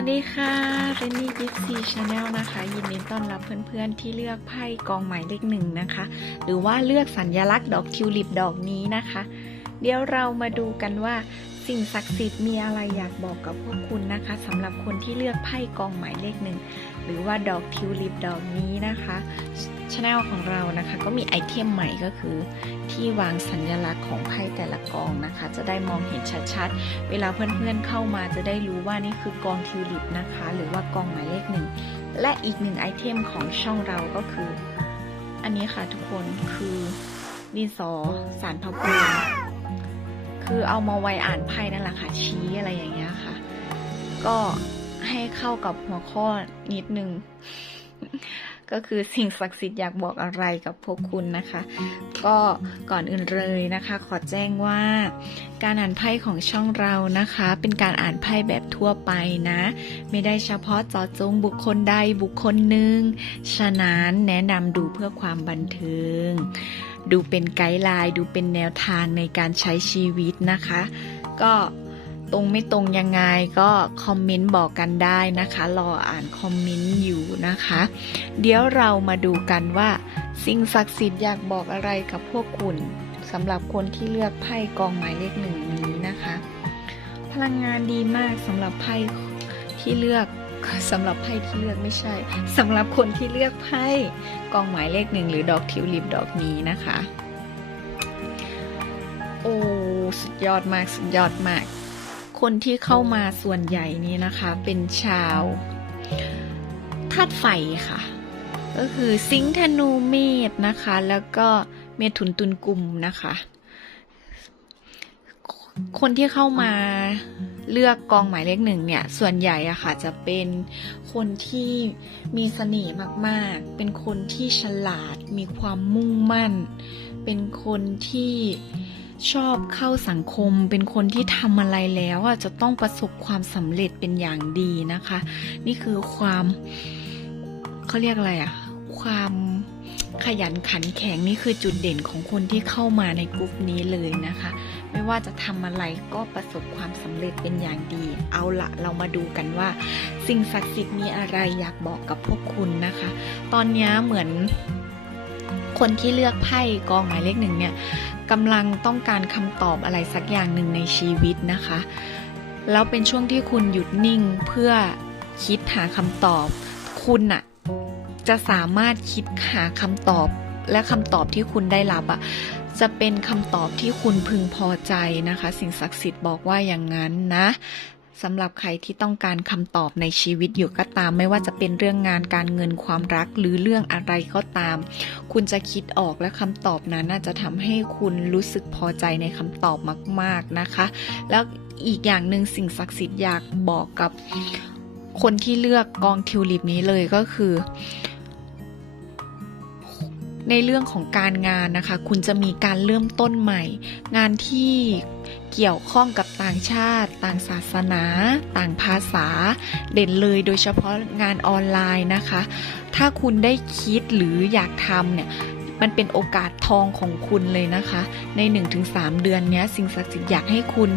วัสดีค่ะเรนนี่ยิปซีชาแนลนะคะ ยินดีต้อนรับเพื่อนๆที่เลือกไพ่กองหมายเลขหนึ่งนะคะ หรือว่าเลือกสัญลักษณ์ดอกทิวลิปดอกนี้นะคะ เดี๋ยวเรามาดูกันว่า สิ่งศักดิ์สิทธิ์มีอะไรอยากบอกกับพวกคุณนะคะสำหรับคนที่เลือกไพ่กองหมายเลขหนึ่งหรือว่าดอกทิวลิปดอกนี้นะคะชาแนลของเรานะคะก็มีไอเทมใหม่ก็คือ ที่วางสัญลักษณ์ของไพ่แต่ละกองนะคะ จะได้มองเห็นชัดๆ เวลาเพื่อนๆเข้ามาจะได้รู้ว่านี่คือกองทิวลิปนะคะ หรือว่ากองหมายเลขหนึ่งและอีกหนึ่งไอเทมของช่องเราก็คือ อันนี้ค่ะทุกคนคือดินสอสารพะภูมิ คือเอามาไว้อ่านไพ่นั่นแหละค่ะชี้อะไรอย่างเงี้ยค่ะ ก็ให้เข้ากับหัวข้อนิดนึง ก็คือสิ่งศักดิ์สิทธิ์อยากบอกอะไรกับพวกคุณนะคะ ก็ก่อนอื่นเลยนะคะ ขอแจ้งว่าการอ่านไพ่ของช่องเรานะคะ เป็นการอ่านไพ่แบบทั่วไปนะ ไม่ได้เฉพาะเจาะจงบุคคลใดบุคคลหนึ่งฉะนั้นแนะนำดูเพื่อความบันเทิง ดูเป็นไกด์ไลน์ดูเป็นแนวทางในการใช้ชีวิตนะคะ ก็ตรงไม่ตรงยังไงก็คอมเมนต์บอกกันได้นะคะ รออ่านคอมเมนต์อยู่นะคะ เดี๋ยวเรามาดูกันว่าสิ่งศักดิ์สิทธิ์อยากบอกอะไรกับพวกคุณสำหรับคนที่เลือกไพ่กองหมายเลขหนึ่งนี้นะคะ พลังงานดีมากสำหรับไพ่ที่เลือก สำหรับไพ่ที่เลือกไม่ใช่สำหรับคนที่เลือกไพ่กองหมายเลขหนึ่งหรือดอกทิวลิปดอกนี้นะคะ โอ้สุดยอดมากสุดยอดมาก คนที่เข้ามาส่วนใหญ่นี้นะคะ เป็นชาวธาตุไฟค่ะ ก็คือสิงธนูเมษนะคะ แล้วก็เมถุนตุลกุมนะคะ คนที่เข้ามาเลือกกองหมายเลขหนึ่งเนี่ย ส่วนใหญ่อะค่ะจะเป็นคนที่มีเสน่ห์มากๆ เป็นคนที่ฉลาด มีความมุ่งมั่น เป็นคนที่ชอบเข้าสังคม เป็นคนที่ทำอะไรแล้วอะจะต้องประสบความสำเร็จเป็นอย่างดีนะคะ นี่คือความเขาเรียกอะไรอะความ ขยันขันแข็งนี่คือจุดเด่นของคนที่เข้ามาในกลุ่มนี้เลยนะคะ ไม่ว่าจะทำอะไรก็ประสบความสำเร็จเป็นอย่างดี เอาละเรามาดูกันว่า สิ่งศักดิ์สิทธิ์มีอะไรอยากบอกกับพวกคุณนะคะ ตอนนี้เหมือนคนที่เลือกไพ่กองหมายเลขหนึ่งเนี่ยกำลังต้องการคำตอบอะไรสักอย่างหนึ่งในชีวิตนะคะ แล้วเป็นช่วงที่คุณหยุดนิ่งเพื่อคิดหาคำตอบ คุณอะ จะสามารถคิดหาคำตอบและคำตอบที่คุณได้รับอะจะเป็นคำตอบที่คุณพึงพอใจนะคะ สิ่งศักดิ์สิทธิ์บอกว่าอย่างนั้นนะสำหรับใครที่ต้องการคำตอบในชีวิตอยู่ก็ตาม ไม่ว่าจะเป็นเรื่องงานการเงินความรักหรือเรื่องอะไรก็ตาม คุณจะคิดออกและคำตอบนั้นน่าจะทำให้คุณรู้สึกพอใจในคำตอบมาก ๆนะคะ แล้วอีกอย่างหนึ่งสิ่งศักดิ์สิทธิ์อยากบอกกับคนที่เลือกกองทิวลิปนี้เลยก็คือ ในเรื่องของการงานนะคะ คุณจะมีการเริ่มต้นใหม่ งานที่เกี่ยวข้องกับต่างชาติ ต่างศาสนา ต่างภาษา เด่นเลยโดยเฉพาะงานออนไลน์นะคะ ถ้าคุณได้คิดหรืออยากทำเนี่ยมันเป็นโอกาสทองของคุณเลยนะคะ ใน 1-3 เดือนนี้สิ่งศักดิ์สิทธิ์อยากให้คุณ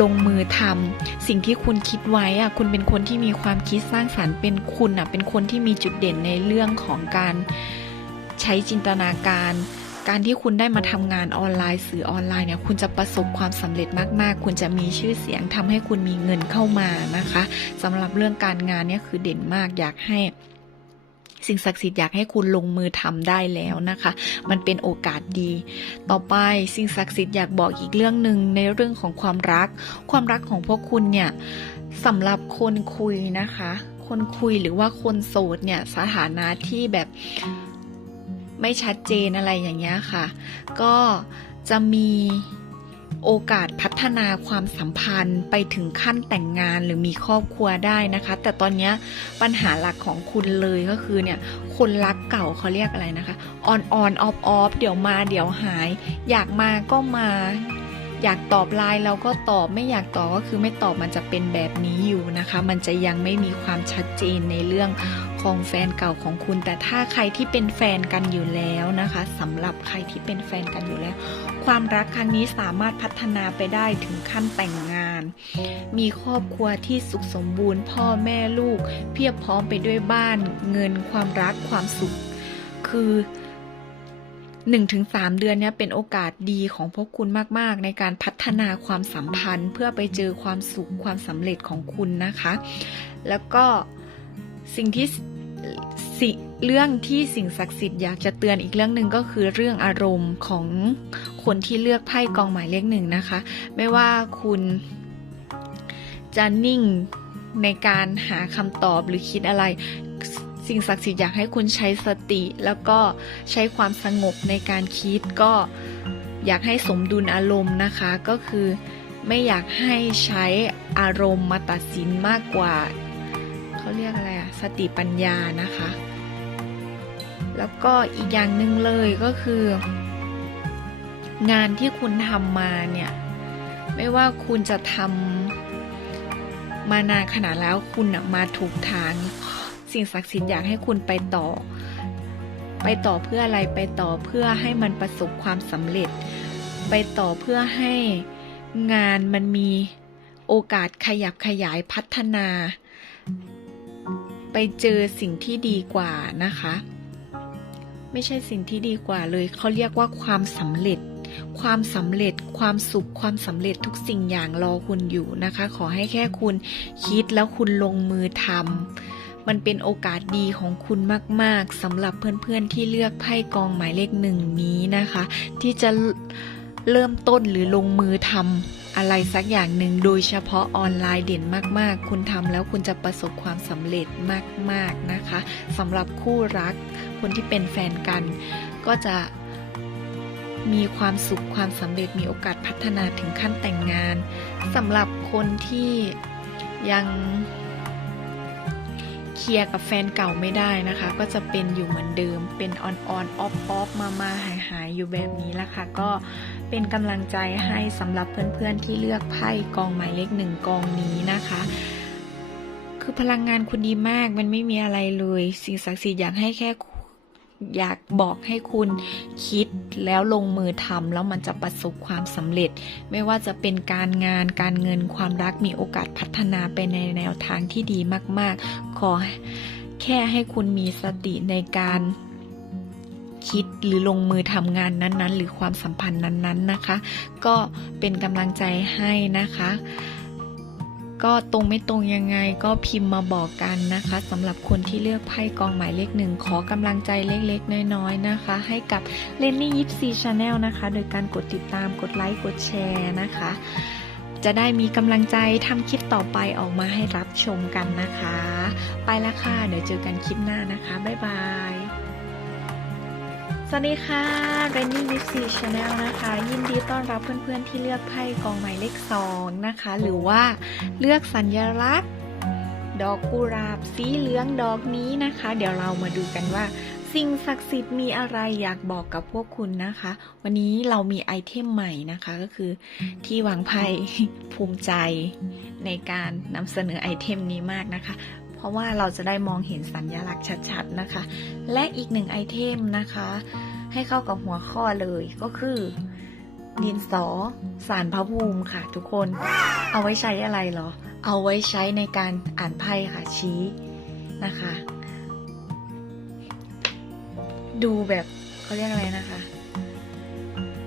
ลงมือทำสิ่งที่คุณคิดไว้อะคุณเป็นคนที่มีความคิดสร้างสารรค์เป็นคุณอะเป็นคนที่มีจุดเด่นในเรื่องของการ ช้จินตนาการ การที่คุณได้มาทำงานออนไลน์สื่อออนไลน์เนี่ยคุณจะประสบความสำเร็จมากๆ คุณจะมีชื่อเสียงทำให้คุณมีเงินเข้ามานะคะสำหรับเรื่องการงานเนี่ยคือเด่นมากอยากให้สิ่งศักดิ์สิทธิ์อยากให้คุณลงมือทำได้แล้วนะคะ มันเป็นโอกาสดี ต่อไปสิ่งศักดิ์สิทธิ์อยากบอกอีกเรื่องหนึ่งในเรื่องของความรัก ความรักของพวกคุณเนี่ยสำหรับคนคุยนะคะ คนคุยหรือว่าคนโสดเนี่ยสถานะที่แบบ ไม่ชัดเจนอะไรอย่างเงี้ยค่ะ ก็จะมีโอกาสพัฒนาความสัมพันธ์ไปถึงขั้นแต่งงานหรือมีครอบครัวได้นะคะ แต่ตอนเนี้ยปัญหาหลักของคุณเลยก็คือเนี่ยคนรักเก่าเขาเรียกอะไรนะคะออนออนออฟออฟเดี๋ยวมาเดี๋ยวหาย อยากมาก็มา อยากตอบไลน์เราก็ตอบไม่อยากตอบก็คือไม่ตอบมันจะเป็นแบบนี้อยู่นะคะ มันจะยังไม่มีความชัดเจนในเรื่อง ของแฟนเก่าของคุณ แต่ถ้าใครที่เป็นแฟนกันอยู่แล้วนะคะสำหรับใครที่เป็นแฟนกันอยู่แล้ว ความรักครั้งนี้สามารถพัฒนาไปได้ถึงขั้นแต่งงาน มีครอบครัวที่สุขสมบูรณ์ พ่อแม่ลูก เพียบพร้อมไปด้วยบ้าน เงินความรักความสุข คือ1-3 เดือนนี้เป็นโอกาสดีของพวกคุณมาก ๆ ในการพัฒนาความสัมพันธ์ เพื่อไปเจอความสุขความสำเร็จของคุณนะคะ แล้วก็ สิ่งที่สิเรื่องที่สิ่งศักดิ์สิทธิ์อยากจะเตือนอีกเรื่องหนึ่งก็คือเรื่องอารมณ์ของคนที่เลือกไพ่กองหมายเลขหนึ่งนะคะ ไม่ว่าคุณจะนิ่งในการหาคำตอบหรือคิดอะไร สิ่งศักดิ์สิทธิ์อยากให้คุณใช้สติ แล้วก็ใช้ความสงบในการคิดก็อยากให้สมดุลอารมณ์นะคะก็คือไม่อยากให้ใช้อารมณ์มาตัดสินมากกว่า เขาเรียกอะไรอะสติปัญญานะคะ แล้วก็อีกอย่างหนึ่งเลยก็คือ งานที่คุณทำมาเนี่ย ไม่ว่าคุณจะทำมานานขนาดแล้วคุณมาถูกทางสิ่งศักดิ์สิทธิ์อยากให้คุณไปต่อ ไปต่อเพื่ออะไรไปต่อเพื่อให้มันประสบความสำเร็จ ไปต่อเพื่อให้งานมันมีโอกาสขยับขยายพัฒนา ไปเจอสิ่งที่ดีกว่านะคะ ไม่ใช่สิ่งที่ดีกว่าเลย เขาเรียกว่าความสำเร็จ ความสำเร็จ ความสุข ความสำเร็จทุกสิ่งอย่างรอคุณอยู่นะคะ ขอให้แค่คุณคิดแล้วคุณลงมือทำมันเป็นโอกาสดีของคุณมาก ๆสำหรับเพื่อนๆที่เลือกไพ่กองหมายเลขหนึ่งนี้นะคะ ที่จะเริ่มต้นหรือลงมือทำ อะไรสักอย่างหนึ่งโดยเฉพาะออนไลน์เด่นมากๆ คุณทำแล้วคุณจะประสบความสำเร็จมากๆนะคะสำหรับคู่รัก คนที่เป็นแฟนกัน ก็จะมีความสุขความสำเร็จมีโอกาสพัฒนาถึงขั้นแต่งงานสำหรับคนที่ยังเคลียร์กับแฟนเก่าไม่ได้นะคะ ก็จะเป็นอยู่เหมือนเดิมเป็นออนออนออฟออฟมามาหายหายอยู่แบบนี้ละค่ะก็ เป็นกำลังใจให้สำหรับเพื่อนๆที่เลือกไพ่กองหมายเลขหนึ่งกองนี้นะคะ คือพลังงานคุณดีมากมันไม่มีอะไรเลย สิ่งศักดิ์สิทธิ์อยากให้แค่อยากบอกให้คุณคิดแล้วลงมือทำแล้วมันจะประสบความสำเร็จ ไม่ว่าจะเป็นการงานการเงินความรักมีโอกาสพัฒนาไปในแนวทางที่ดีมาก ๆ ขอแค่ให้คุณมีสติในการ คิดหรือลงมือทำงานนั้นๆ หรือความสัมพันธ์นั้นๆนะคะ ก็เป็นกำลังใจให้นะคะ ก็ตรงไม่ตรงยังไงก็พิมพ์มาบอกกันนะคะสำหรับคนที่เลือกไพ่กองหมายเลขหนึ่งขอกำลังใจเล็กๆ น้อยๆนะคะ ให้กับเลนนี่ยิปซีชาแนลนะคะ โดยการกดติดตามกดไลค์กดแชร์นะคะจะได้มีกำลังใจทำคลิปต่อไปออกมาให้รับชมกันนะคะ ไปละค่ะ เดี๋ยวเจอกันคลิปหน้านะคะ บ๊ายบาย สวัสดีค่ะ r a i n y w i t h C Channel นะคะ ยินดีต้อนรับเพื่อนๆที่เลือกไพ่กองหมายเลขสองนะคะ หรือว่าเลือกสัญลักษณ์ ดอกกุหลาบสีเหลืองดอกนี้นะคะ เดี๋ยวเรามาดูกันว่า สิ่งศักดิ์สิทธิ์มีอะไรอยากบอกกับพวกคุณนะคะ วันนี้เรามีไอเทมใหม่นะคะก็คือที่วางไพ่ภูมิใจในการนำเสนอไอเทมนี้มากนะคะ เพราะว่าเราจะได้มองเห็นสัญลักษณ์ชัดๆนะคะ และอีกหนึ่งไอเทมนะคะ ให้เข้ากับหัวข้อเลยก็คือดินสอสารพระภูมิค่ะทุกคน เอาไว้ใช้อะไรเหรอ เอาไว้ใช้ในการอ่านไพ่ค่ะชี้นะคะ ดูแบบเขาเรียกอะไรนะคะ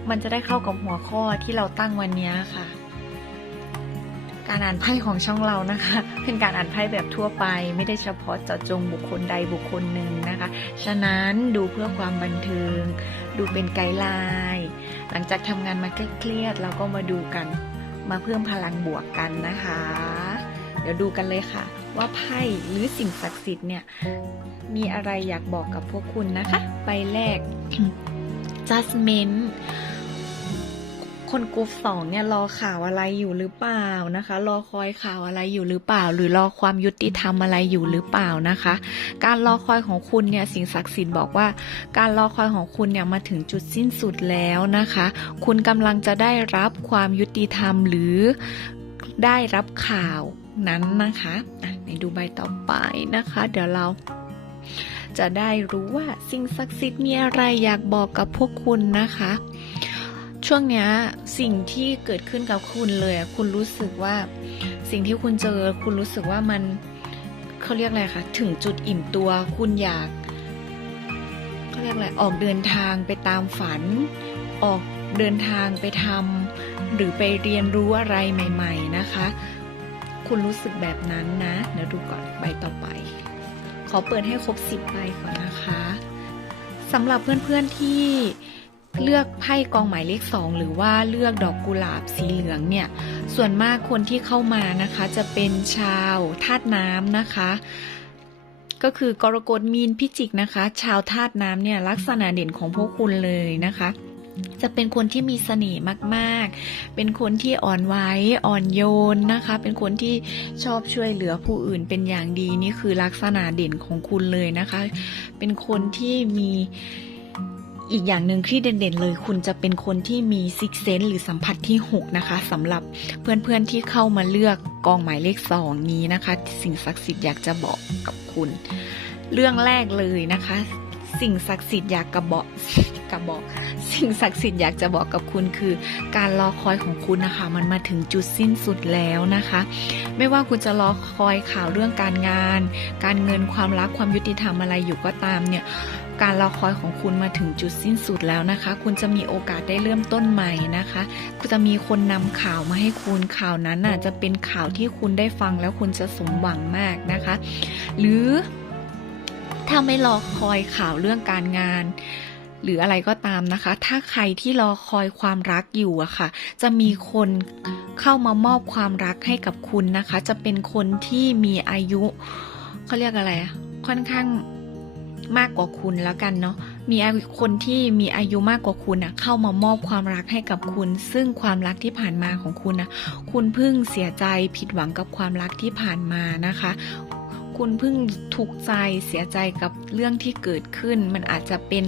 มันจะได้เข้ากับหัวข้อที่เราตั้งวันนี้ค่ะ การอ่านไพ่ของช่องเรานะคะ เป็นการอ่านไพ่แบบทั่วไป ไม่ได้เฉพาะเจาะจงบุคคลใดบุคคลหนึ่งนะคะ ฉะนั้นดูเพื่อความบันเทิง ดูเป็นไกด์ไลน์หลังจากทำงานมาเครียดเราก็มาดูกัน มาเพิ่มพลังบวกกันนะคะ เดี๋ยวดูกันเลยค่ะ ว่าไพ่หรือสิ่งศักดิ์สิทธิ์เนี่ยมีอะไรอยากบอกกับพวกคุณนะคะ ใบแรก judgment คนกรุ๊ปสองเนี่ยรอข่าวอะไรอยู่หรือเปล่านะคะ รอคอยข่าวอะไรอยู่หรือเปล่า หรือรอความยุติธรรมอะไรอยู่หรือเปล่านะคะ การรอคอยของคุณเนี่ยสิ่งศักดิ์สิทธิ์บอกว่า การรอคอยของคุณเนี่ยมาถึงจุดสิ้นสุดแล้วนะคะ คุณกำลังจะได้รับความยุติธรรมหรือได้รับข่าวนั้นนะคะอะในดูใบต่อไปนะคะ เดี๋ยวเราจะได้รู้ว่าสิ่งศักดิ์สิทธิ์มีอะไรอยากบอกกับพวกคุณนะคะ ช่วงเนี้ยสิ่งที่เกิดขึ้นกับคุณเลยคุณรู้สึกว่าสิ่งที่คุณเจอ คุณรู้สึกว่ามันเขาเรียกอะไรคะถึงจุดอิ่มตัว คุณอยากเขาเรียกอะไรออกเดินทางไปตามฝัน ออกเดินทางไปทำหรือไปเรียนรู้อะไรใหม่ ๆนะคะ คุณรู้สึกแบบนั้นนะเดี๋ยวดูก่อนใบต่อไป ขอเปิดให้ครบ10ใบก่อนนะคะสำหรับเพื่อนๆที่ เลือกไพ่กองหมายเลขสองหรือว่าเลือกดอกกุหลาบสีเหลืองเนี่ย ส่วนมากคนที่เข้ามานะคะ จะเป็นชาวธาตุน้ำนะคะ ก็คือกรกฎมีนพิจิกนะคะ ชาวธาตุน้ำเนี่ยลักษณะเด่นของพวกคุณเลยนะคะจะเป็นคนที่มีเสน่ห์มาก ๆ เป็นคนที่อ่อนไหวอ่อนโยนนะคะ เป็นคนที่ชอบช่วยเหลือผู้อื่นเป็นอย่างดีนี่คือลักษณะเด่นของคุณเลยนะคะ เป็นคนที่มี อีกอย่างหนึ่งที่เด่นๆเลย คุณจะเป็นคนที่มีซิกเซนหรือสัมผัสที่ 6 นะคะสำหรับเพื่อนๆที่เข้ามาเลือกกองหมายเลขสองนี้นะคะ สิ่งศักดิ์สิทธิ์อยากจะบอกกับคุณ เรื่องแรกเลยนะคะ สิ่งศักดิ์สิทธิ์อยากกระบอกกระบอก สิ่งศักดิ์สิทธิ์อยากจะบอกกับคุณคือ การรอคอยของคุณนะคะ มันมาถึงจุดสิ้นสุดแล้วนะคะ ไม่ว่าคุณจะรอคอยข่าวเรื่องการงาน การเงินความรักความยุติธรรมอะไรอยู่ก็ตามเนี่ย การรอคอยของคุณมาถึงจุดสิ้นสุดแล้วนะคะ คุณจะมีโอกาสได้เริ่มต้นใหม่นะคะคุณจะมีคนนำข่าวมาให้คุณข่าวนั้นน่ะจะเป็นข่าวที่คุณได้ฟังแล้วคุณจะสมหวังมากนะคะ หรือถ้าไม่รอคอยข่าวเรื่องการงานหรืออะไรก็ตามนะคะ ถ้าใครที่รอคอยความรักอยู่อะค่ะ จะมีคนเข้ามามอบความรักให้กับคุณนะคะ จะเป็นคนที่มีอายุเขาเรียกอะไรอะค่อนข้าง มากกว่าคุณแล้วกันเนาะมีคนที่มีอายุมากกว่าคุณอะเข้ามามอบความรักให้กับคุณ ซึ่งความรักที่ผ่านมาของคุณนะคุณเพิ่งเสียใจผิดหวังกับความรักที่ผ่านมานะคะ คุณเพิ่งทุกใจเสียใจกับเรื่องที่เกิดขึ้น มันอาจจะเป็น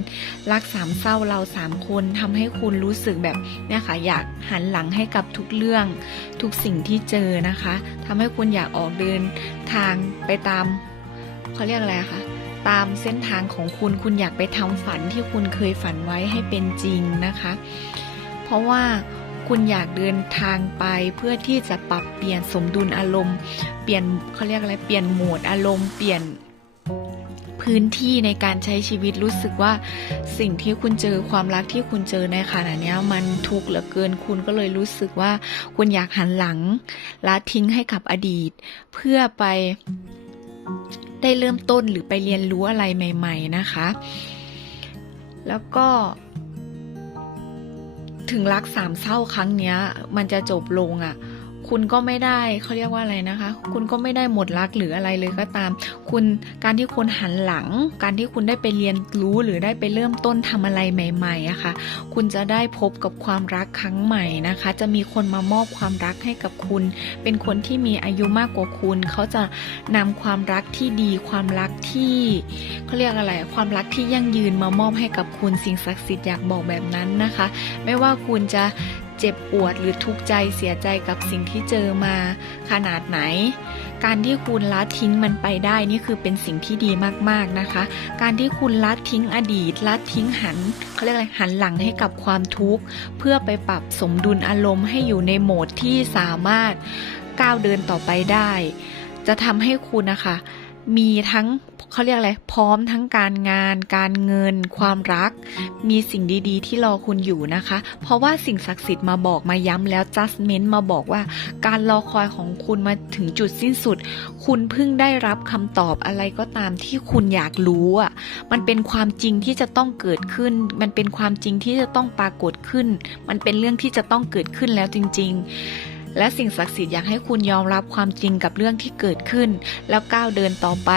รักสามเศร้าเราสามคนทำให้คุณรู้สึกแบบเนี่ยค่ะอยากหันหลังให้กับทุกเรื่อง ทุกสิ่งที่เจอนะคะทำให้คุณอยากออกเดินทางไปตามเขาเรียกอะไรคะ ตามเส้นทางของคุณ คุณอยากไปทำฝันที่คุณเคยฝันไว้ให้เป็นจริงนะคะ เพราะว่าคุณอยากเดินทางไปเพื่อที่จะปรับเปลี่ยนสมดุลอารมณ์ เปลี่ยนเขาเรียกอะไรเปลี่ยนโหมดอารมณ์เปลี่ยนพื้นที่ในการใช้ชีวิตรู้สึกว่าสิ่งที่คุณเจอความรักที่คุณเจอในขณะนี้มันทุกข์เหลือเกินคุณก็เลยรู้สึกว่าคุณอยากหันหลังละทิ้งให้กับอดีต เพื่อไป ได้เริ่มต้นหรือไปเรียนรู้อะไรใหม่ ๆนะคะ แล้วก็ ถึงรักสามเศร้าครั้งเนี้ย มันจะจบลงอะ่ะ คุณก็ไม่ได้เขาเรียกว่าอะไรนะคะ คุณก็ไม่ได้หมดรักหรืออะไรเลยก็ตาม คุณการที่คุณหันหลัง การที่คุณได้ไปเรียนรู้หรือได้ไปเริ่มต้นทำอะไรใหม่ๆอะค่ะ คุณจะได้พบกับความรักครั้งใหม่นะคะ จะมีคนมามอบความรักให้กับคุณ เป็นคนที่มีอายุมากกว่าคุณ เขาจะนำความรักที่ดี ความรักที่เขาเรียกอะไร ความรักที่ยั่งยืนมามอบให้กับคุณสิ่งศักดิ์สิทธิ์อยากบอกแบบนั้นนะคะ ไม่ว่าคุณจะ เจ็บปวดหรือทุกข์ใจเสียใจกับสิ่งที่เจอมา ขนาดไหน การที่คุณละทิ้งมันไปได้นี่คือเป็นสิ่งที่ดีมากๆนะคะ การที่คุณละทิ้งอดีตละทิ้งหันเขาเรียกอะไรหันหลังให้กับความทุกข์เพื่อไปปรับสมดุลอารมณ์ให้อยู่ในโหมดที่สามารถก้าวเดินต่อไปได้ จะทำให้คุณนะคะ มีทั้งเขาเรียกอะไร พร้อมทั้งการงาน การเงิน ความรัก มีสิ่งดีๆ ที่รอคุณอยู่นะคะ เพราะว่าสิ่งศักดิ์สิทธิ์มาบอกมาย้ำแล้ว justment มาบอกว่า การรอคอยของคุณมาถึงจุดสิ้นสุด คุณเพิ่งได้รับคำตอบอะไรก็ตามที่คุณอยากรู้อะ มันเป็นความจริงที่จะต้องเกิดขึ้น มันเป็นความจริงที่จะต้องปรากฏขึ้น มันเป็นเรื่องที่จะต้องเกิดขึ้นแล้วจริง ๆ และสิ่งศักดิ์สิทธิ์อยากให้คุณยอมรับความจริงกับเรื่องที่เกิดขึ้น แล้วก้าวเดินต่อไป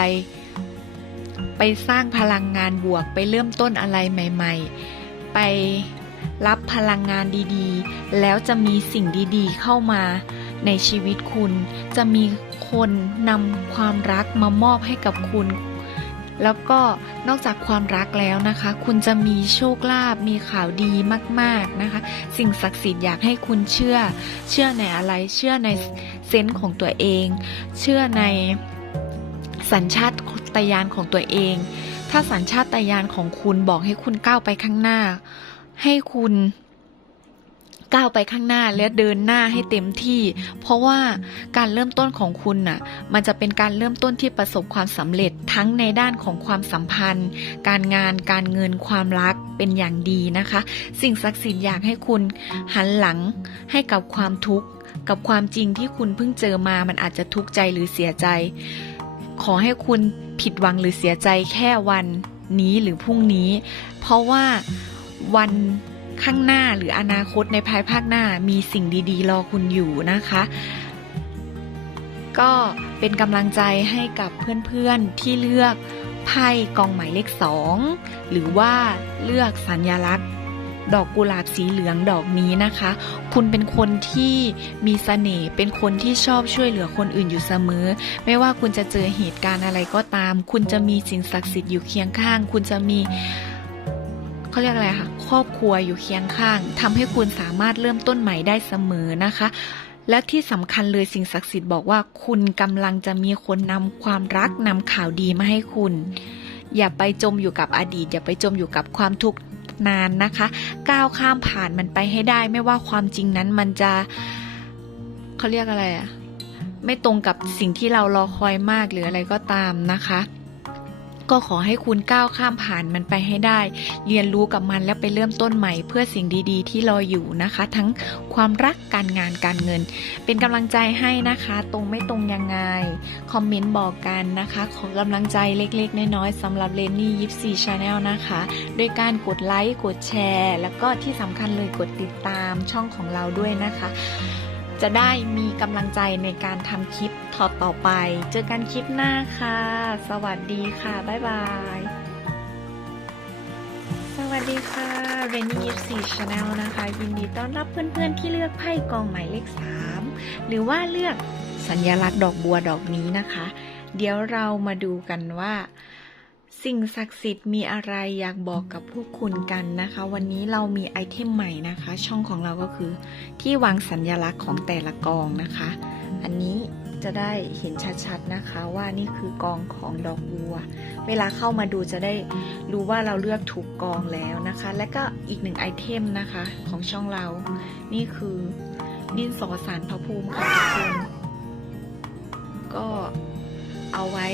ไปสร้างพลังงานบวกไปเริ่มต้นอะไรใหม่ ๆ ไปรับพลังงานดีๆ แล้วจะมีสิ่งดีๆ เข้ามา ในชีวิตคุณ จะมีคนนำความรักมามอบให้กับคุณ แล้วก็นอกจากความรักแล้วนะคะ คุณจะมีโชคลาภมีข่าวดีมาก ๆนะคะ สิ่งศักดิ์สิทธิ์อยากให้คุณเชื่อ เชื่อในอะไรเชื่อในเซนส์ของตัวเอง เชื่อในสัญชาตญาณของตัวเอง ถ้าสัญชาตญาณของคุณบอกให้คุณก้าวไปข้างหน้า ให้คุณ ก้าวไปข้างหน้าและเดินหน้าให้เต็มที่ เพราะว่าการเริ่มต้นของคุณน่ะ มันจะเป็นการเริ่มต้นที่ประสบความสำเร็จทั้งในด้านของความสัมพันธ์ การงานการเงินความรักเป็นอย่างดีนะคะ สิ่งศักดิ์สิทธิ์อยากให้คุณหันหลังให้กับความทุกข์กับความจริงที่คุณเพิ่งเจอมามันอาจจะทุกข์ใจหรือเสียใจ ขอให้คุณผิดหวังหรือเสียใจแค่วันนี้หรือพรุ่งนี้ เพราะว่าวัน ข้างหน้าหรืออนาคตในภายภาคหน้ามีสิ่งดีๆ รอคุณอยู่นะคะ ก็เป็นกำลังใจให้กับเพื่อนๆที่เลือกไพ่กองหมายเลขสองหรือว่าเลือกสัญญลักษณ์ ดอกกุหลาบสีเหลืองดอกนี้นะคะ คุณเป็นคนที่มีเสน่ห์เป็นคนที่ชอบช่วยเหลือคนอื่นอยู่เสมอ ไม่ว่าคุณจะเจอเหตุการณ์อะไรก็ตาม คุณจะมีสิ่งศักดิ์สิทธิ์อยู่เคียงข้าง คุณจะมี เขาเรียกอะไรคะครอบครัวอยู่เคียงข้างทำให้คุณสามารถเริ่มต้นใหม่ได้เสมอนะคะ และที่สำคัญเลยสิ่งศักดิ์สิทธิ์บอกว่า คุณกำลังจะมีคนนำความรักนำข่าวดีมาให้คุณ อย่าไปจมอยู่กับอดีต อย่าไปจมอยู่กับความทุกข์นานนะคะ ก้าวข้ามผ่านมันไปให้ได้ ไม่ว่าความจริงนั้นมันจะเขาเรียกอะไรอะไม่ตรงกับสิ่งที่เรารอคอยมากหรืออะไรก็ตามนะคะ ก็ขอให้คุณก้าวข้ามผ่านมันไปให้ได้ เรียนรู้กับมันแล้วไปเริ่มต้นใหม่ เพื่อสิ่งดีๆ ที่รออยู่นะคะ ทั้งความรักการงานการเงิน เป็นกำลังใจให้นะคะ ตรงไม่ตรงยังไง คอมเมนต์บอกกันนะคะ ขอกำลังใจเล็กๆ น้อยๆสำหรับเลนนี่ยิปซีชาแนลนะคะ โดยการกดไลค์กดแชร์ แล้วก็ที่สำคัญเลยกดติดตามช่องของเราด้วยนะคะ จะได้มีกำลังใจในการทำคลิปต่อต่อไป เจอกันคลิปหน้าค่ะ สวัสดีค่ะ บ๊ายบาย สวัสดีค่ะเรนนี่ยิปซีชาแนลนะคะ ยินดีต้อนรับเพื่อนๆที่เลือกไพ่กองหมายเลข 3 หรือว่าเลือกสัญลักษณ์ดอกบัวดอกนี้นะคะ เดี๋ยวเรามาดูกันว่า สิ่งศักดิ์สิทธิ์มีอะไรอยากบอกกับพวกคุณกันนะคะ วันนี้เรามีไอเทมใหม่นะคะ ช่องของเราก็คือที่วางสัญลักษณ์ของแต่ละกองนะคะ อันนี้จะได้เห็นชัดๆนะคะว่านี่คือกองของดอกบัว เวลาเข้ามาดูจะได้รู้ว่าเราเลือกถูกกองแล้วนะคะ และก็อีกหนึ่งไอเทมนะคะของช่องเรา นี่คือดินสอสารพระภูมิค่ะทุกคนก็เอาไว้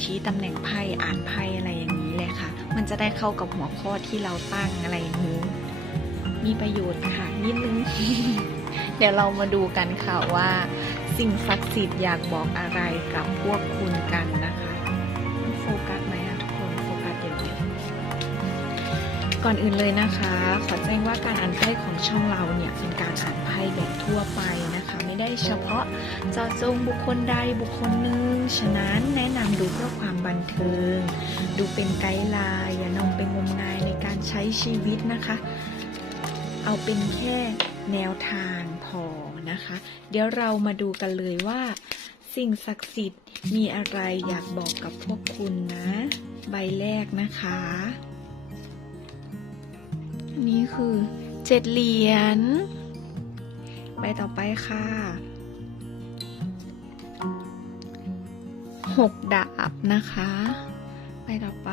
ชี้ตำแหน่งไพ่อ่านไพ่อะไรอย่างนี้เลยค่ะ มันจะได้เข้ากับหัวข้อที่เราตั้งอะไรอย่างนี้ มีประโยชน์ค่ะนิดนึง เดี๋ยวเรามาดูกันค่ะว่า สิ่งศักดิ์สิทธิ์อยากบอกอะไรกับพวกคุณกันนะคะ โฟกัสไหมอะทุกคนโฟกัสเดี๋ยวก่อนอื่นเลยนะคะ ขอแจ้งว่าการอ่านไพ่ของช่องเราเนี่ยเป็นการอ่านไพ่แบบทั่วไปนะคะ ไม่ได้เฉพาะเจาะจงบุคคลใดบุคคลหนึ่งฉะนั้นแนะนำดูเพื่อความบันเทิง ดูเป็นไกด์ไลน์อย่านำไปงมงายในการใช้ชีวิตนะคะ เอาเป็นแค่แนวทางพอนะคะ เดี๋ยวเรามาดูกันเลยว่า สิ่งศักดิ์สิทธิ์มีอะไรอยากบอกกับพวกคุณนะ ใบแรกนะคะนนี้คือเจ็ดเหรียญใบต่อไปค่ะ หกดาบนะคะใบต่อไป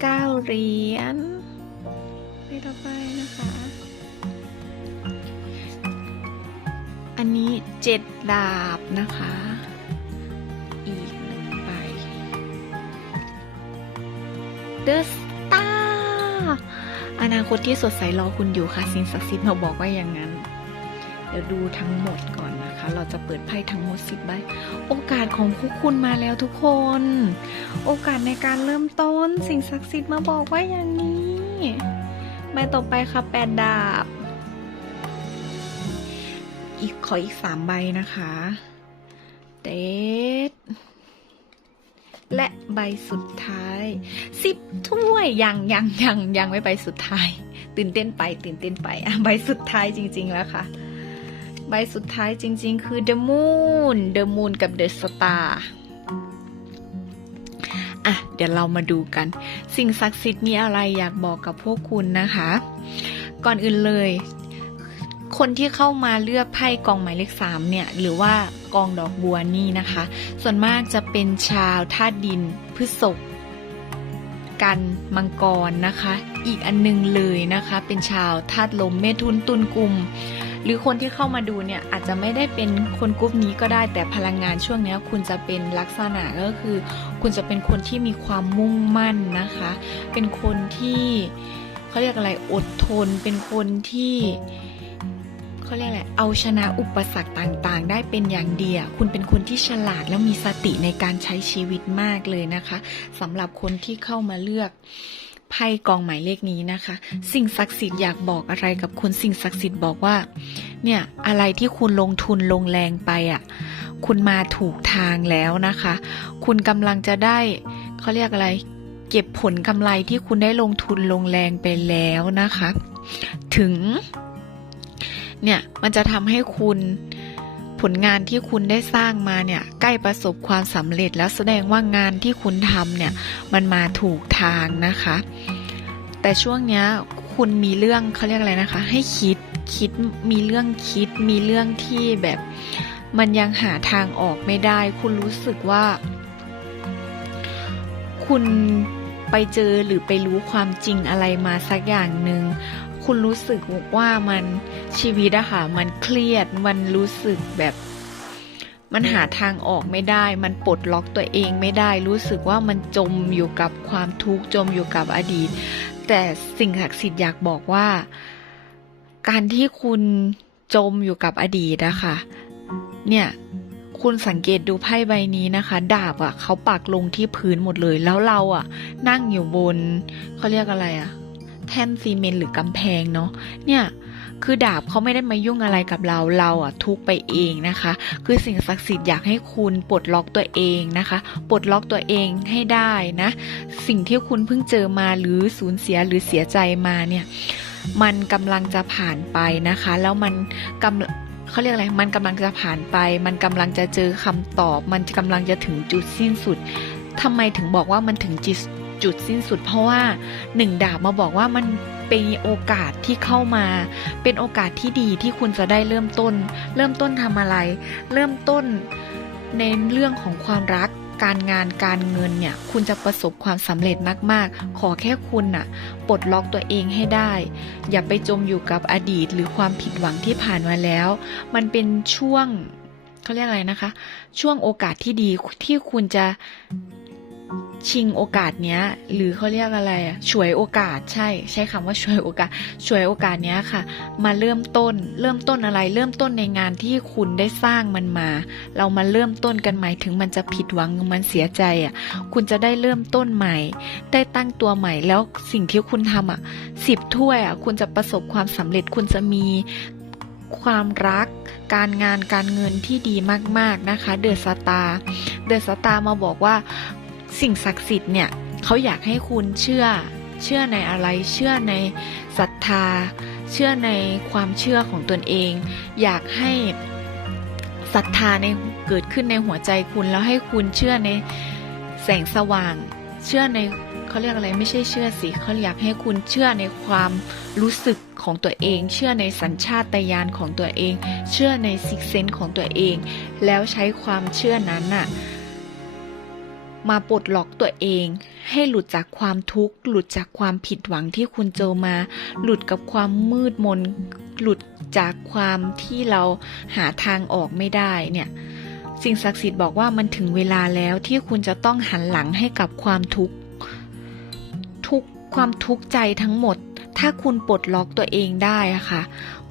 เก้าเหรียญไปต่อไปนะคะ อันนี้เจ็ดดาบนะคะอีกหนึ่งใบเดอะสตาร์อนาคตที่สดใสรอคุณอยู่ค่ะ สิ่งศักดิ์สิทธิ์มาบอกว่าอย่างนั้น เดี๋ยวดูทั้งหมดก่อนนะคะ เราจะเปิดไพ่ทั้งหมดสิบใบ โอกาสของพวกคุณมาแล้วทุกคน โอกาสในการเริ่มต้น สิ่งศักดิ์สิทธิ์มาบอกว่าอย่างนี้ ใบต่อไปค่ะแปดดาบ อีกขออีกสามใบนะคะเดดและใบสุดท้ายสิบถ้วยยังยังยังยังไม่ใบสุดท้าย ตื่นเต้นไปตื่นเต้นไปอะใบสุดท้ายจริง ๆ แล้วค่ะ ใบสุดท้ายจริงๆ คือ The Moon The Moon กับ The Star อะ เดี๋ยวเรามาดูกัน สิ่งศักดิ์สิทธิ์มีอะไรอยากบอกกับพวกคุณนะคะ ก่อนอื่นเลย คนที่เข้ามาเลือกไพ่กองหมายเลขสามเนี่ย หรือว่ากองดอกบัวนี่นะคะ ส่วนมากจะเป็นชาวธาตุดินพฤษภกันมังกรนะคะ อีกอันหนึงเลยนะคะ เป็นชาวธาตุลมเมถุนตุลกุม หรือคนที่เข้ามาดูเนี่ยอาจจะไม่ได้เป็นคนกลุ่มนี้ก็ได้แต่พลังงานช่วงนี้คุณจะเป็นลักษณะก็คือ คุณจะเป็นคนที่มีความมุ่งมั่นนะคะ เป็นคนที่เขาเรียกอะไรอดทน เป็นคนที่เขาเรียกอะไรเอาชนะอุปสรรคต่างๆ ได้เป็นอย่างเดีอะคุณเป็นคนที่ฉลาดแล้วมีสติในการใช้ชีวิตมากเลยนะคะสำหรับคนที่เข้ามาเลือก ไพ่กองหมายเลขนี้นะคะ สิ่งศักดิ์สิทธิ์อยากบอกอะไรกับคุณสิ่งศักดิ์สิทธิ์บอกว่า เนี่ยอะไรที่คุณลงทุนลงแรงไปอะ คุณมาถูกทางแล้วนะคะ คุณกำลังจะได้เขาเรียกอะไร เก็บผลกำไรที่คุณได้ลงทุนลงแรงไปแล้วนะคะ ถึง เนี่ยมันจะทำให้คุณ ผลงานที่คุณได้สร้างมาเนี่ยใกล้ประสบความสำเร็จแล้วแสดงว่างานที่คุณทำเนี่ยมันมาถูกทางนะคะ แต่ช่วงเนี้ยคุณมีเรื่องเขาเรียกอะไรนะคะ ให้คิดคิดมีเรื่องคิดมีเรื่องที่แบบมันยังหาทางออกไม่ได้ คุณรู้สึกว่า คุณไปเจอหรือไปรู้ความจริงอะไรมาสักอย่างหนึ่ง คุณรู้สึกว่ามันชีวิตอะค่ะ มันเครียด มันรู้สึกแบบ มันหาทางออกไม่ได้ มันปลดล็อกตัวเองไม่ได้ รู้สึกว่ามันจมอยู่กับความทุกข์ จมอยู่กับอดีต แต่สิ่งศักดิ์สิทธิ์อยากบอกว่า การที่คุณจมอยู่กับอดีตอะค่ะ เนี่ยคุณสังเกตดูไพ่ใบนี้นะคะ ดาบอะเขาปักลงที่พื้นหมดเลยแล้วเราอะนั่งอยู่บนเขาเรียกอะไรอะ แท่นซีเมนต์หรือกำแพงเนาะเนี่ยคือดาบเขาไม่ได้มายุ่งอะไรกับเรา เราอะทุกไปเองนะคะ คือสิ่งศักดิ์สิทธิ์อยากให้คุณปลดล็อกตัวเองนะคะ ปลดล็อกตัวเองให้ได้นะ สิ่งที่คุณเพิ่งเจอมาหรือสูญเสียหรือเสียใจมาเนี่ย มันกำลังจะผ่านไปนะคะ แล้วมันกำเขาเรียกอะไร มันกำลังจะผ่านไป มันกำลังจะเจอคำตอบ มันกำลังจะถึงจุดสิ้นสุดทำไมถึงบอกว่ามันถึงจุด จุดสิ้นสุด เพราะว่าหนึ่งดาบมาบอกว่ามันเป็นโอกาสที่เข้ามา เป็นโอกาสที่ดีที่คุณจะได้เริ่มต้น เริ่มต้นทำอะไร เริ่มต้นในเรื่องของความรักการงานการเงินเนี่ย คุณจะประสบความสำเร็จมาก ๆ ขอแค่คุณน่ะปลดล็อกตัวเองให้ได้ อย่าไปจมอยู่กับอดีตหรือความผิดหวังที่ผ่านมาแล้ว มันเป็นช่วงเขาเรียกอะไรนะคะ ช่วงโอกาสที่ดีที่คุณจะ ชิงโอกาสเนี้ย หรือเขาเรียกอะไรอะฉวยโอกาสใช่ ใช้คำว่าฉวยโอกาสฉวยโอกาสเนี้ยค่ะ มาเริ่มต้น เริ่มต้นอะไร เริ่มต้นในงานที่คุณได้สร้างมันมา เรามาเริ่มต้นกันใหม่ถึงมันจะผิดหวังมันเสียใจอะ คุณจะได้เริ่มต้นใหม่ ได้ตั้งตัวใหม่แล้วสิ่งที่คุณทำอะสิบถ้วยอะคุณจะประสบความสำเร็จคุณจะมีความรัก การงานการเงินที่ดีมากๆนะคะ เดอะสตาร์เดอะสตาร์มาบอกว่า สิ่งศักดิ์สิทธิ์เนี่ยเขาอยากให้คุณเชื่อ เชื่อในอะไร เชื่อในศรัทธา เชื่อในความเชื่อของตนเอง อยากให้ศรัทธาในเกิดขึ้นในหัวใจคุณแล้วให้คุณเชื่อในแสงสว่าง เชื่อในเขาเรียกอะไรไม่ใช่เชื่อสิเขาอยากให้คุณเชื่อในความรู้สึกของตัวเอง เชื่อในสัญชาตญาณของตัวเอง เชื่อในซิกเซนของตัวเอง แล้วใช้ความเชื่อนั้นน่ะ มาปลดล็อกตัวเอง ให้หลุดจากความทุกข์ หลุดจากความผิดหวังที่คุณเจอมา หลุดกับความมืดมน หลุดจากความที่เราหาทางออกไม่ได้เนี่ยสิ่งศักดิ์สิทธิ์บอกว่ามันถึงเวลาแล้วที่คุณจะต้องหันหลังให้กับความทุกข์ทุกความทุกข์ใจทั้งหมด ถ้าคุณปลดล็อกตัวเองได้ะค่ะ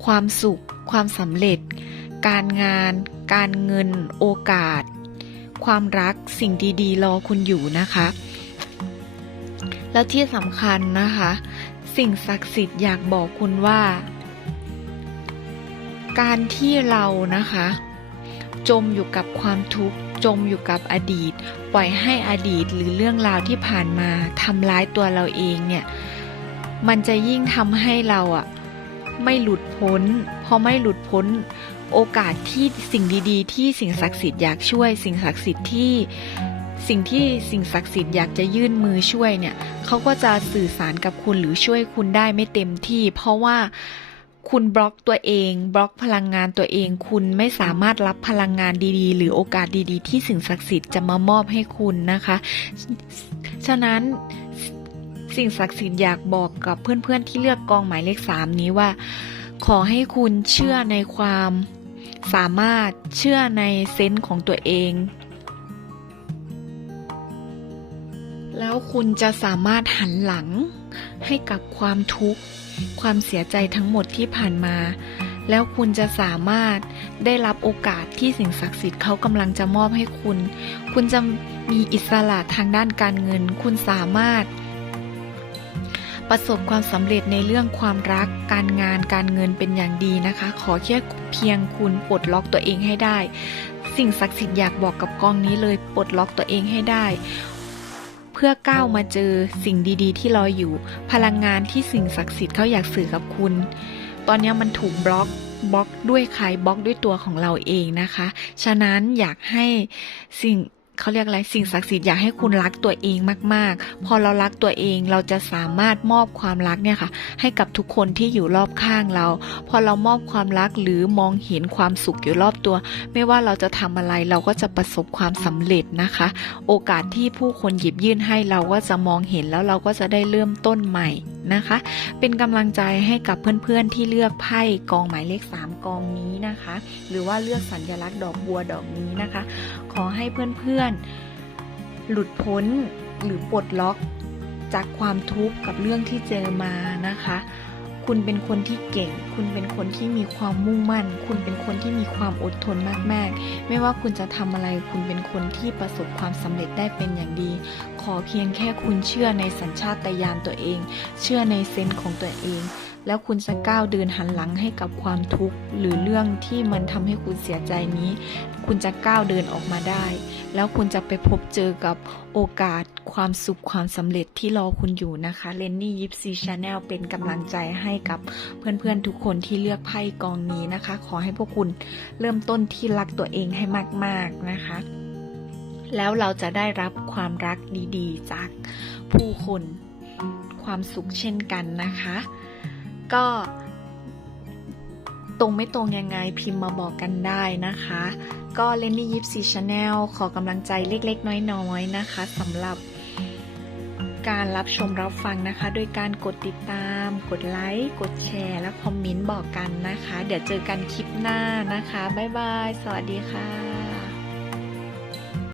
ความสุข ความสำเร็จ การงาน การเงิน โอกาส ความรักสิ่งดีๆ รอคุณอยู่นะคะ แล้วที่สำคัญนะคะ สิ่งศักดิ์สิทธิ์อยากบอกคุณว่า การที่เรานะคะ จมอยู่กับความทุกข์จมอยู่กับอดีต ปล่อยให้อดีตหรือเรื่องราวที่ผ่านมาทำร้ายตัวเราเองเนี่ย มันจะยิ่งทำให้เราอะไม่หลุดพ้น พอไม่หลุดพ้น โอกาสที่สิ่งดีๆ ที่สิ่งศักดิ์สิทธิ์อยากช่วย สิ่งศักดิ์สิทธิ์ที่สิ่งที่สิ่งศักดิ์สิทธิ์อยากจะยื่นมือช่วยเนี่ยเขาก็จะสื่อสารกับคุณหรือช่วยคุณได้ไม่เต็มที่ เพราะว่าคุณบล็อกตัวเอง บล็อกพลังงานตัวเอง คุณไม่สามารถรับพลังงานดีๆ หรือโอกาสดีๆ ที่สิ่งศักดิ์สิทธิ์จะมามอบให้คุณนะคะ ฉะนั้นสิ่งศักดิ์สิทธิ์อยากบอกกับเพื่อนๆที่เลือกกองหมายเลขสามนี้ว่า ขอให้คุณเชื่อในความ สามารถเชื่อในเซนส์ของตัวเอง แล้วคุณจะสามารถหันหลังให้กับความทุกข์ ความเสียใจทั้งหมดที่ผ่านมา แล้วคุณจะสามารถได้รับโอกาสที่สิ่งศักดิ์สิทธิ์เขากำลังจะมอบให้คุณ คุณจะมีอิสระทางด้านการเงิน คุณสามารถ ประสบความสำเร็จในเรื่องความรัก การงานการเงินเป็นอย่างดีนะคะ ขอแค่เพียงคุณปลดล็อกตัวเองให้ได้ สิ่งศักดิ์สิทธิ์อยากบอกกับกองนี้เลยปลดล็อกตัวเองให้ได้ เพื่อก้าวมาเจอสิ่งดีๆ ที่รออยู่ พลังงานที่สิ่งศักดิ์สิทธิ์เขาอยากสื่อกับคุณ ตอนนี้มันถูกบล็อกบล็อกด้วยใครบล็อกด้วยตัวของเราเองนะคะ ฉะนั้นอยากให้สิ่ง เขาเรียกอะไรสิ่งศักดิ์สิทธิ์อยากให้คุณรักตัวเองมาก ๆ พอเรารักตัวเองเราจะสามารถมอบความรักเนี่ยค่ะ ให้กับทุกคนที่อยู่รอบข้างเรา พอเรามอบความรักหรือมองเห็นความสุขอยู่รอบตัว ไม่ว่าเราจะทำอะไรเราก็จะประสบความสำเร็จนะคะ โอกาสที่ผู้คนหยิบยื่นให้เราก็จะมองเห็นแล้วเราก็จะได้เริ่มต้นใหม่ นะคะ เป็นกำลังใจให้กับเพื่อนๆที่เลือกไพ่กองหมายเลข 3 กองนี้นะคะ หรือว่าเลือกสัญลักษณ์ดอกบัวดอกนี้นะคะ ขอให้เพื่อนๆหลุดพ้นหรือปลดล็อกจากความทุกข์กับเรื่องที่เจอมานะคะ คุณเป็นคนที่เก่ง คุณเป็นคนที่มีความมุ่งมั่น คุณเป็นคนที่มีความอดทนมากๆ ไม่ว่าคุณจะทำอะไร คุณเป็นคนที่ประสบความสำเร็จได้เป็นอย่างดี ขอเพียงแค่คุณเชื่อในสัญชาตญาณตัวเอง เชื่อในเซนส์ของตัวเอง แล้วคุณจะก้าวเดินหันหลังให้กับความทุกข์ หรือเรื่องที่มันทำให้คุณเสียใจนี้ คุณจะก้าวเดินออกมาได้ แล้วคุณจะไปพบเจอกับโอกาสความสุขความสำเร็จที่รอคุณอยู่นะคะเลนนี่ยิปซีชาแนลเป็นกำลังใจให้กับเพื่อนๆทุกคนที่เลือกไพ่กองนี้นะคะ ขอให้พวกคุณเริ่มต้นที่รักตัวเองให้มาก ๆนะคะ แล้วเราจะได้รับความรักดีๆ จากผู้คนความสุขเช่นกันนะคะ ก็ตรงไม่ตรงยังไงพิมพ์มาบอกกันได้นะคะ ก็เลนนี่ยิปซีชาแนลขอกำลังใจเล็กๆ น้อยๆนะคะสำหรับการรับชมรับฟังนะคะ โดยการกดติดตาม กดไลค์ กดแชร์ และคอมเมนต์บอกกันนะคะ เดี๋ยวเจอกันคลิปหน้านะคะ บ๊ายบาย สวัสดีค่ะ